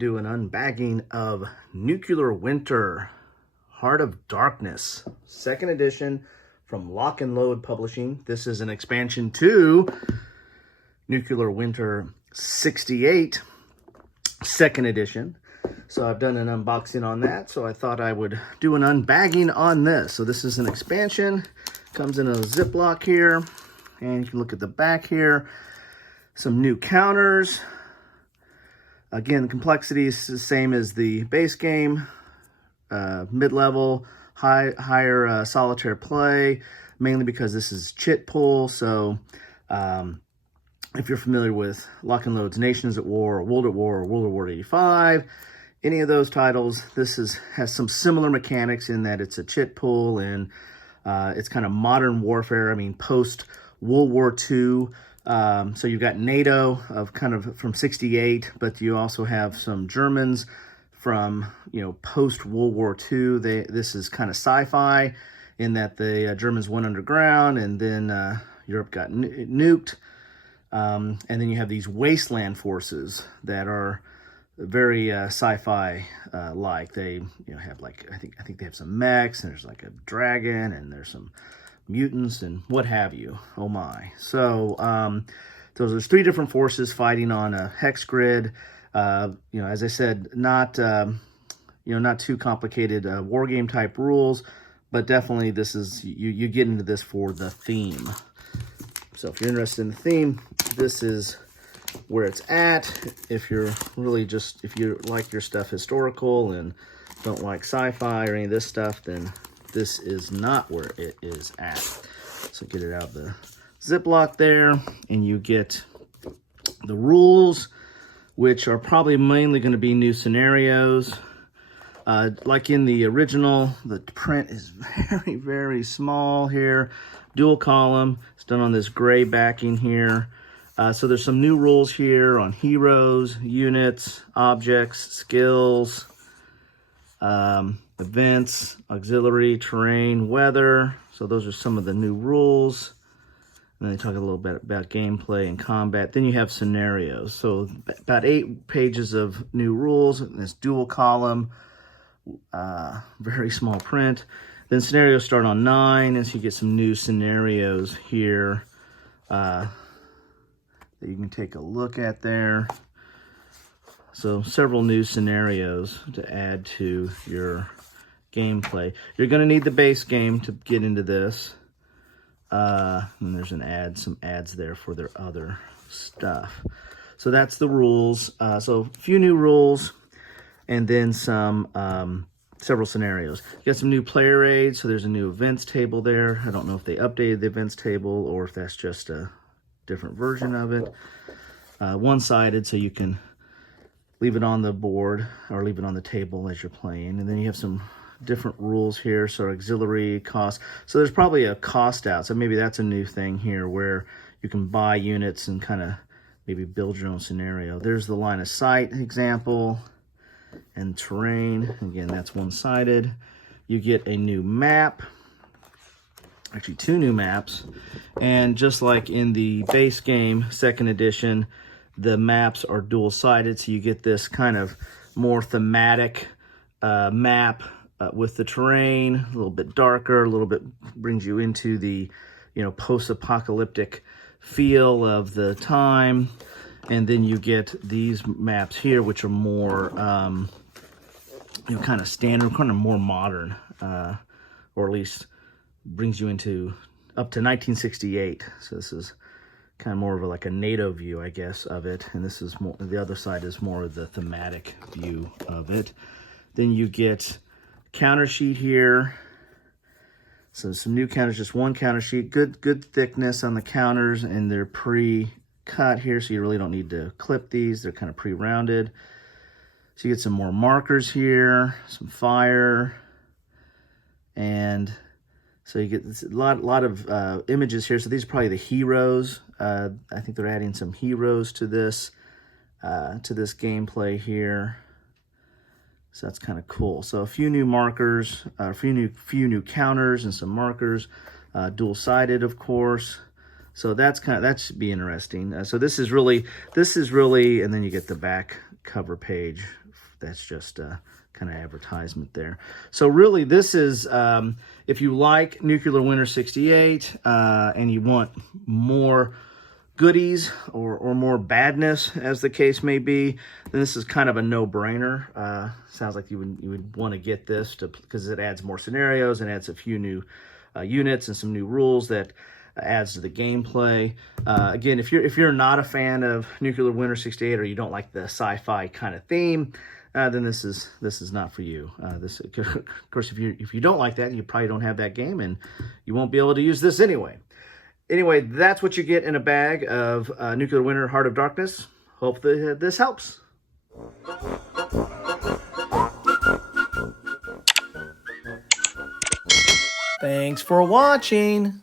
do an unbagging of Nuclear Winter, Heart of Darkness, 2nd edition from Lock and Load Publishing. This is an expansion to Nuclear Winter 68, 2nd edition. So I've done an unboxing on that, so I thought I would do an unbagging on this. So this is an expansion, comes in a Ziploc here, and you can look at the back here. Some new counters. Again, the complexity is the same as the base game, mid-level, higher solitaire play, mainly because this is chit pool. So if you're familiar with Lock and Load's Nations at War, or World at War, or World War 85, any of those titles, this has some similar mechanics in that it's a chit pool and it's kind of modern warfare. I mean, post-World War II. So you've got NATO from 68, but you also have some Germans from, post-World War II. This is kind of sci-fi in that the Germans went underground and then Europe got nuked. And then you have these wasteland forces that are very sci-fi like. They have I think they have some mechs, and there's like a dragon, and there's some mutants and what have you. Oh my. So there's 3 different forces fighting on a hex grid. As I said, not too complicated war game type rules, but definitely this is you get into this for the theme. So if you're interested in the theme, this is where it's at. If you're really if you like your stuff historical and don't like sci-fi or any of this stuff, then this is not where it is at. So get it out of the Ziploc there, and you get the rules, which are probably mainly going to be new scenarios. Like in the original, the print is very, very small here. Dual column. It's done on this gray backing here. So there's some new rules here on heroes, units, objects, skills, events, auxiliary, terrain, weather. So those are some of the new rules. And then they talk a little bit about gameplay and combat. Then you have scenarios. So about 8 pages of new rules in this dual column, very small print. Then scenarios start on 9, and so you get some new scenarios here that you can take a look at there. So several new scenarios to add to your gameplay. You're going to need the base game to get into this. And there's some ads there for their other stuff. So that's the rules. So a few new rules, and then some several scenarios. You got some new player aids. So there's a new events table there. I don't know if they updated the events table or if that's just a different version of it. One-sided, so you can leave it on the board or leave it on the table as you're playing. And then you have some different rules here, so auxiliary, cost. So there's probably a cost out, so maybe that's a new thing here where you can buy units and kind of maybe build your own scenario. There's the line of sight example and terrain. Again, that's one-sided. You get a new map, actually 2 new maps, and just like in the base game 2nd edition, the maps are dual-sided, so you get this kind of more thematic map with the terrain, a little bit darker, a little bit brings you into the post-apocalyptic feel of the time. And then you get these maps here, which are more kind of standard, kind of more modern, or at least brings you into up to 1968. So this is kind of more of like a NATO view, I guess, of it. And this is more, the other side is more of the thematic view of it. Then you get counter sheet here. So some new counters, just one counter sheet. Good thickness on the counters, and they're pre-cut here, so you really don't need to clip these. They're kind of pre-rounded. So you get some more markers here, some fire, and so you get a lot of images here. So these are probably the heroes. I think they're adding some heroes to this gameplay here. So that's kind of cool. So a few new markers, a few new counters and some markers, dual-sided, of course. So that should be interesting. So this is really, and then you get the back cover page that's just kind of advertisement there. So really, this is, if you like Nuclear Winter 68 and you want more goodies or more badness, as the case may be, then this is kind of a no-brainer. Sounds like you would want to get this because it adds more scenarios and adds a few new units and some new rules that adds to the gameplay. Again, if you're not a fan of Nuclear Winter 68 or you don't like the sci-fi kind of theme, then this is not for you. This, of course, if you don't like that, you probably don't have that game, and you won't be able to use this anyway. Anyway, that's what you get in a bag of Nuclear Winter Heart of Darkness. Hope that this helps. Thanks for watching.